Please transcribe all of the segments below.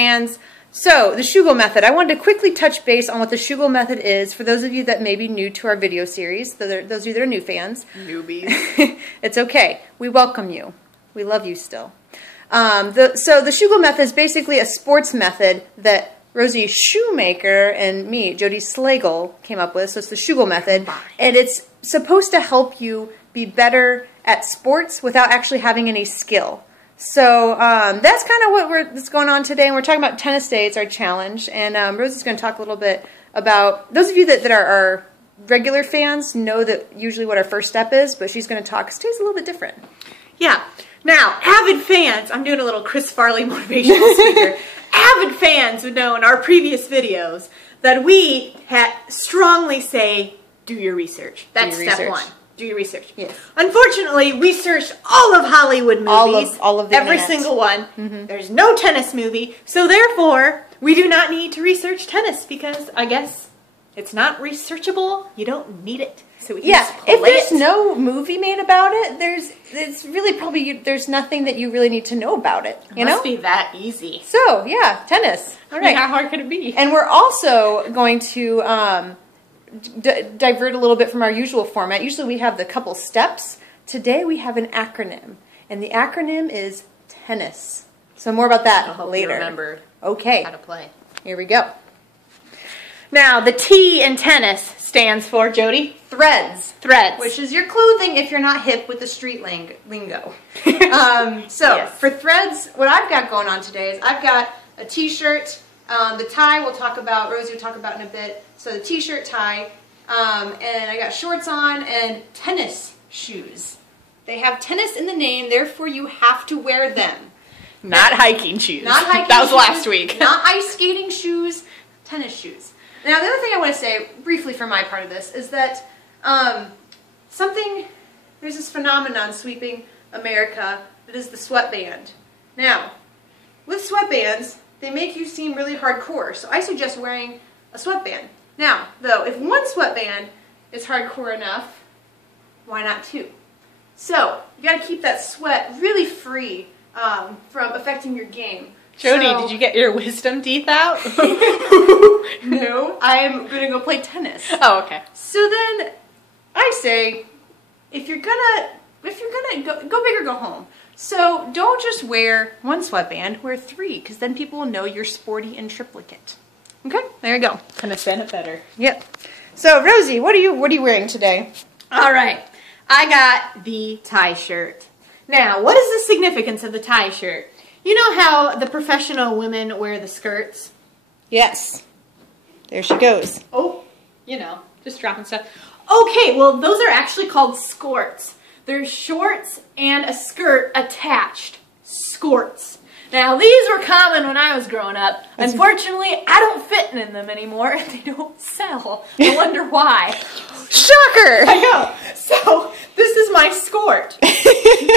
fans. So, the Shugo method. I wanted to quickly touch base on what the Shugo method is for those of you that may be new to our video series, those of you that are new fans. Newbies. It's okay. We welcome you. We love you still. So the Shugo method is basically a sports method that Rosie Shoemaker and me, Jody Slagle, came up with. So it's the Shugo method. And it's supposed to help you be better at sports without actually having any skill. So that's kind of what's going on today, and we're talking about Tennis Day. It's our challenge, and Rosie's going to talk a little bit about, those of you that are our regular fans know that usually what our first step is, but she's going to talk, today's a little bit different. Yeah. Now, avid fans, I'm doing a little Chris Farley motivational speaker. Avid fans would know in our previous videos that we strongly say, do your research. That's step one. Do your research. Yes. Unfortunately, we searched all of Hollywood movies. All of the every internet. single one. There's no tennis movie, so therefore, we do not need to research tennis because I guess it's not researchable. You don't need it. So we can just play if there's it. no movie made about it, it's really probably, there's nothing that you really need to know about it. You know? Must be that easy. So, yeah, tennis. All right. How hard could it be? And we're also going to divert a little bit from our usual format. Usually we have the couple steps. Today we have an acronym, and the acronym is TENNIS. So more about that later. You remember okay. how to play. Here we go. Now, the T in tennis stands for, Jody? Threads. Threads. Which is your clothing if you're not hip with the street lingo. Yes. For threads, what I've got going on today is I've got a t-shirt. The tie Rosie will talk about in a bit. So the t-shirt, tie, and I got shorts on and tennis shoes. They have tennis in the name, therefore you have to wear them. Not hiking shoes. Not hiking That was shoes, last week. Not ice skating shoes, tennis shoes. Now the other thing I want to say, briefly for my part of this, is that there's this phenomenon sweeping America that is the sweatband. Now, with sweatbands, they make you seem really hardcore, so I suggest wearing a sweatband. Now, though, if one sweatband is hardcore enough, why not two? So, you got to keep that sweat really free from affecting your game. Jody, did you get your wisdom teeth out? No, I'm going to go play tennis. Oh, okay. So then, I say, if you're gonna go big or go home. So don't just wear one sweatband, wear three, because then people will know you're sporty and triplicate. Okay, there you go. Kind of stand it better. Yep. So Rosie, what are you wearing today? All right, I got the tie shirt. Now, what is the significance of the tie shirt? You know how the professional women wear the skirts? Yes. There she goes. Oh, you know, just dropping stuff. Okay, well, those are actually called skorts. They're shorts and a skirt attached. Skorts. Now, these were common when I was growing up. Unfortunately, I don't fit in them anymore, and they don't sell. I wonder why. Shocker! I know. So, this is my skort.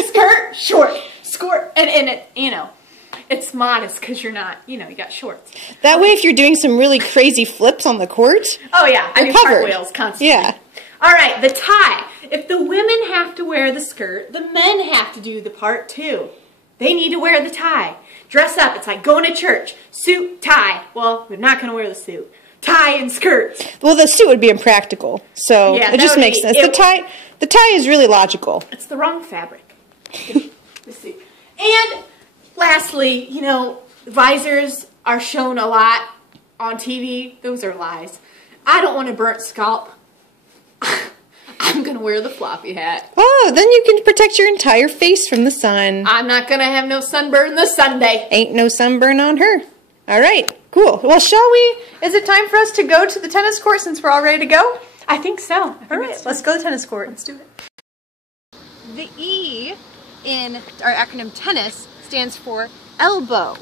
Skirt, short, skort, and it, you know, it's modest because you're not, you know, you got shorts. That way, if you're doing some really crazy flips on the court, oh yeah, I do covered. cartwheels constantly. Yeah. All right, the tie. If the women have to wear the skirt, the men have to do the part too. They need to wear the tie. Dress up. It's like going to church. Suit, tie. Well, we're not going to wear the suit. Tie and skirts. Well, the suit would be impractical, so Yeah, it just makes sense. The tie is really logical. It's the wrong fabric. The suit. And lastly, you know, visors are shown a lot on TV. Those are lies. I don't want a burnt scalp. I'm going to wear the floppy hat. Oh, then you can protect your entire face from the sun. I'm not going to have no sunburn this Sunday. Ain't no sunburn on her. All right, cool. Well, shall we? Is it time for us to go to the tennis court since we're all ready to go? I think so. All right, let's go to the tennis court. Let's do it. The E in our acronym TENNIS stands for elbow.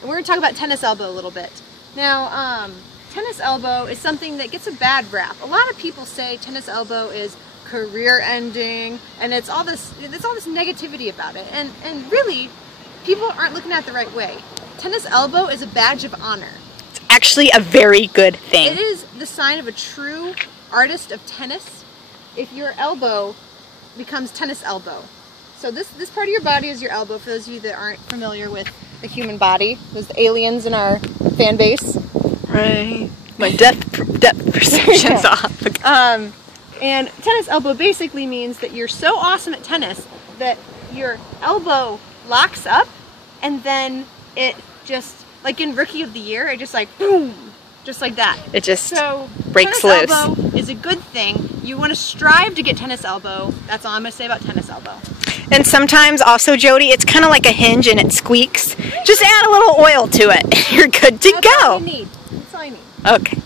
And we're going to talk about tennis elbow a little bit. Now, tennis elbow is something that gets a bad rap. A lot of people say tennis elbow is career ending, and it's all this negativity about it. And really, people aren't looking at it the right way. Tennis elbow is a badge of honor. It's actually a very good thing. It is the sign of a true artist of tennis if your elbow becomes tennis elbow. So this part of your body is your elbow, for those of you that aren't familiar with the human body. Those aliens in our fan base. Right. My depth perception's off. And tennis elbow basically means that you're so awesome at tennis that your elbow locks up, and then it just, like in Rookie of the Year, it just like boom, just like that. It just so breaks tennis loose. Elbow is a good thing. You want to strive to get tennis elbow. That's all I'm going to say about tennis elbow. And sometimes also, Jody, it's kind of like a hinge and it squeaks. Just add a little oil to it. You're good to That's go. all you need. That's all you need. Okay.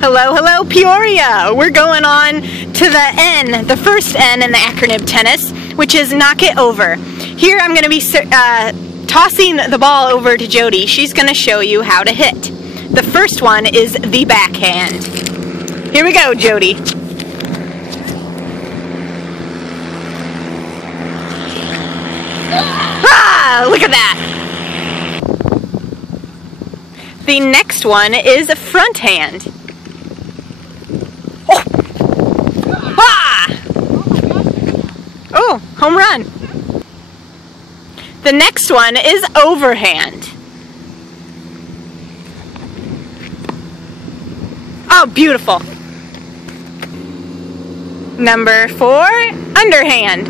Hello, hello, Peoria. We're going on to the N, the first N in the acronym tennis, which is knock it over. Here I'm going to be tossing the ball over to Jody. She's going to show you how to hit. The first one is the backhand. Here we go, Jody. Ah, look at that. The next one is a front hand. Oh. Ah. Oh, home run. The next one is overhand. Oh, beautiful. Number 4, underhand.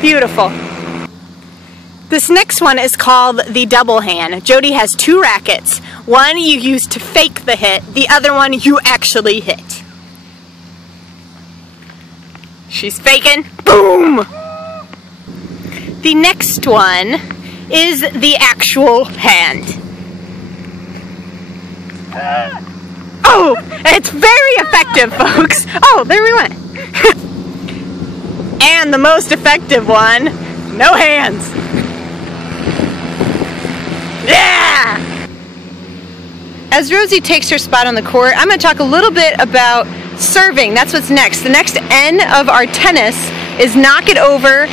Beautiful. This next one is called the double hand. Jody has 2 rackets. One you use to fake the hit, the other one you actually hit. She's faking. Boom! The next one is the actual hand. Oh, it's very effective, folks. Oh, there we went. And the most effective one, no hands. Yeah! As Rosie takes her spot on the court, I'm going to talk a little bit about serving. That's what's next. The next N of our tennis is knock it over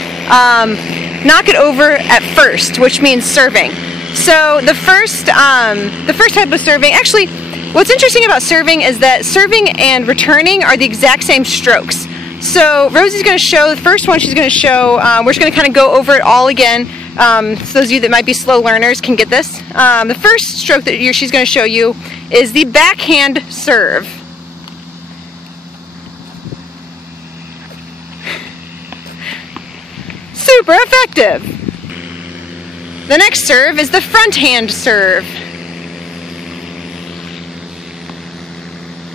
at first, which means serving. So the first type of serving, actually, what's interesting about serving is that serving and returning are the exact same strokes. So Rosie's going to show, the first one she's going to show, we're just going to kind of go over it all again, so those of you that might be slow learners can get this. The first stroke that she's going to show you is the backhand serve. Super effective! The next serve is the front hand serve.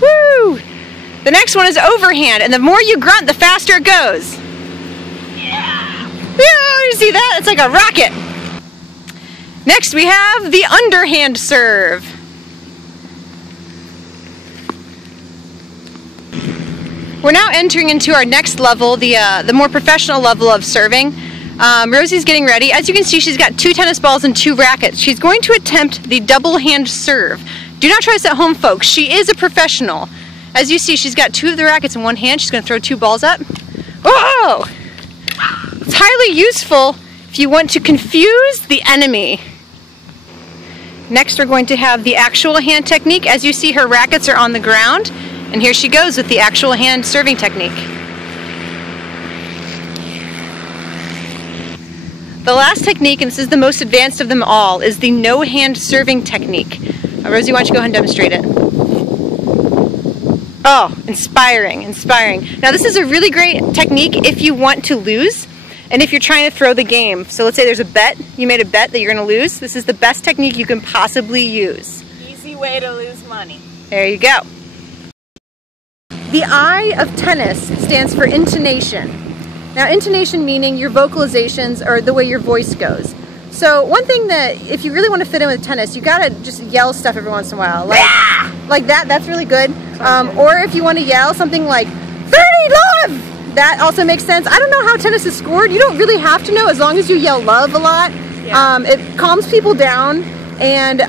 Woo! The next one is overhand, and the more you grunt, the faster it goes. Yeah! You see that? It's like a rocket. Next we have the underhand serve. We're now entering into our next level, the more professional level of serving. Rosie's getting ready. As you can see, she's got 2 tennis balls and 2 rackets. She's going to attempt the double hand serve. Do not try this at home, folks. She is a professional. As you see, she's got 2 of the rackets in one hand. She's going to throw 2 balls up. Whoa! It's highly useful if you want to confuse the enemy. Next, we're going to have the actual hand technique. As you see, her rackets are on the ground. And here she goes with the actual hand serving technique. The last technique, and this is the most advanced of them all, is the no-hand serving technique. Rosie, why don't you go ahead and demonstrate it? Oh, inspiring, inspiring. Now this is a really great technique if you want to lose and if you're trying to throw the game. So let's say there's a bet, you made a bet that you're going to lose. This is the best technique you can possibly use. Easy way to lose money. There you go. The I of tennis stands for intonation. Now intonation meaning your vocalizations or the way your voice goes. So one thing that, if you really want to fit in with tennis, you gotta just yell stuff every once in a while. Like that, that's really good. Or if you want to yell something like, 30 love! That also makes sense. I don't know how tennis is scored. You don't really have to know as long as you yell love a lot. Yeah. It calms people down and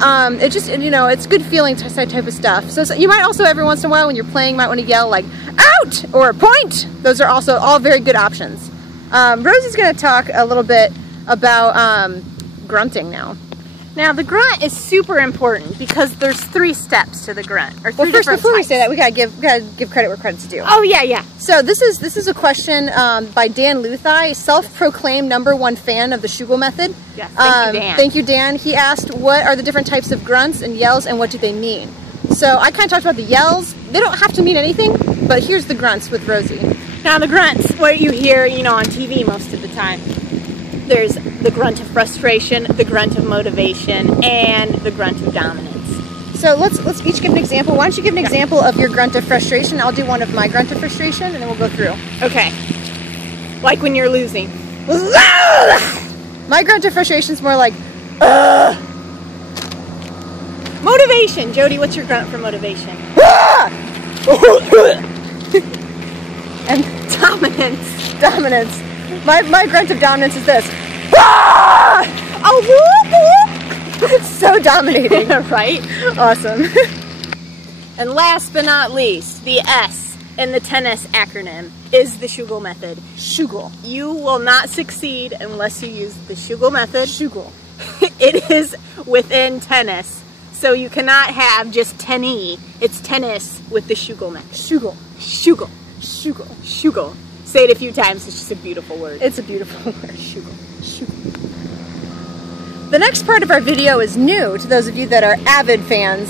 it just, you know, it's good feeling type of stuff. So you might also every once in a while when you're playing, might want to yell like, out! Or point! Those are also all very good options. Rosie's going to talk a little bit about grunting now. Now the grunt is super important because there's 3 steps to the grunt. Or 3 Well, first, different before we types. say that, we gotta give credit where credit's due. Oh yeah. So this is a question by Dan Luthai, self-proclaimed #1 fan of the Shugel method. Yes, thank you, Dan. Thank you, Dan. He asked, what are the different types of grunts and yells, and what do they mean? So I kind of talked about the yells. They don't have to mean anything, but here's the grunts with Rosie. Now the grunts, what you hear, on TV most of the time. There's the grunt of frustration, the grunt of motivation, and the grunt of dominance. So let's each give an example. Why don't you give an example of your grunt of frustration? I'll do one of my grunt of frustration, and then we'll go through. Okay. Like when you're losing. My grunt of frustration is more like, Motivation. Jody, what's your grunt for motivation? and Dominance. My grunt of dominance is this. Oh, whoop, It's so dominating. whoop. Right? Awesome. And last but not least, the S in the tennis acronym is the Shugel method. Shugel. You will not succeed unless you use the Shugel method. Shugel. It is within tennis. So you cannot have just tennis. It's tennis with the Shugel method. Shugel. Shugel. Shugel. Shugel. Say it a few times. It's just a beautiful word. It's a beautiful word. Shugel. Shugel. The next part of our video is new to those of you that are avid fans.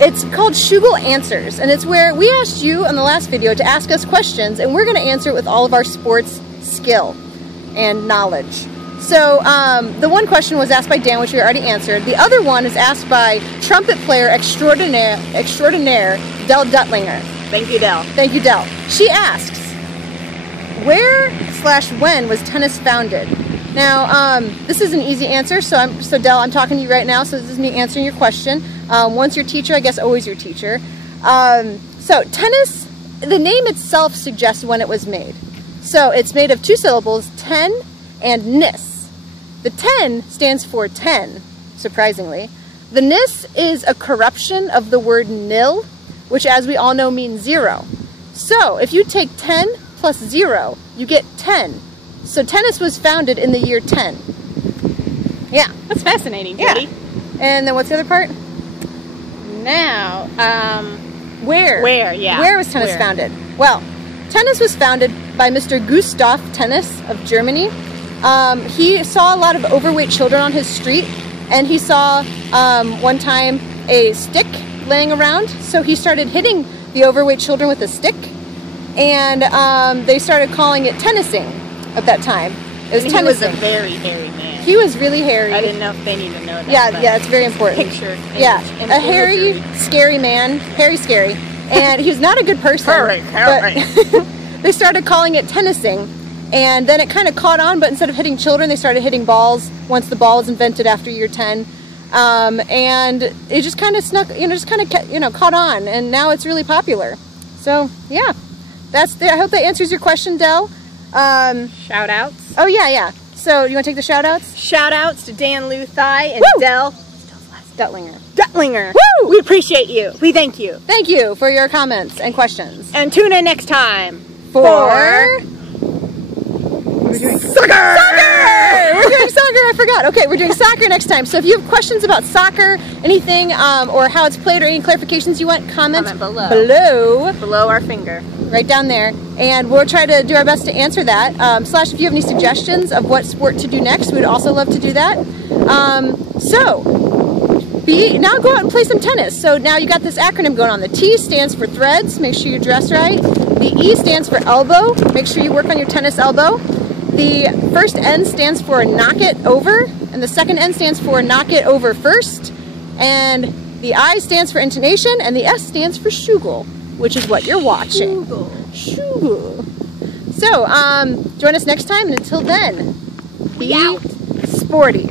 It's called Shugel Answers, and it's where we asked you in the last video to ask us questions, and we're going to answer it with all of our sports skill and knowledge. So the one question was asked by Dan, which we already answered. The other one is asked by trumpet player extraordinaire Del Duttlinger. Thank you, Del. Thank you, Del. She asks, where/when was tennis founded? Now, this is an easy answer, so Del, I'm talking to you right now, so this is me answering your question. Once your teacher, I guess always your teacher. So tennis, the name itself suggests when it was made. So it's made of 2 syllables, ten and nis. The 10 stands for 10, surprisingly. The nis is a corruption of the word nil, which as we all know means 0. So if you take 10 plus 0, you get 10. So tennis was founded in the year 10. Yeah. That's fascinating, Jody. Yeah. And then what's the other part? Now, Where? Yeah. Where was tennis founded? Well, tennis was founded by Mr. Gustav Tennis of Germany. He saw a lot of overweight children on his street, and he saw one time a stick laying around, so he started hitting the overweight children with a stick, and they started calling it tennising at that time. It was tennising. He was a very hairy man. He was really hairy. I didn't know if they need to know that. Yeah, it's very important. Picture. A hairy, scary man. Hairy, scary. And he was not a good person. But they started calling it tennising. And then it kind of caught on, but instead of hitting children, they started hitting balls once the ball was invented after year 10. And it just kind of caught on. And now it's really popular. So, yeah. I hope that answers your question, Del. Shout outs. Oh, yeah. So, you want to take the shout outs? Shout outs to Dan Luthai and Woo! Del Duttlinger. Woo! We appreciate you. We thank you. Thank you for your comments and questions. And tune in next time For soccer! We're doing soccer, I forgot. Okay, we're doing soccer next time. So if you have questions about soccer, anything, or how it's played, or any clarifications you want, comment below our finger. Right down there. And we'll try to do our best to answer that. Slash, if you have any suggestions of what sport to do next, we'd also love to do that. Now go out and play some tennis. So now you got this acronym going on. The T stands for threads. Make sure you dress right. The E stands for elbow. Make sure you work on your tennis elbow. The first N stands for knock it over, and the second N stands for knock it over first. And the I stands for intonation, and the S stands for Shugel, which is what you're watching. Shugel. So, join us next time, and until then, be sporty.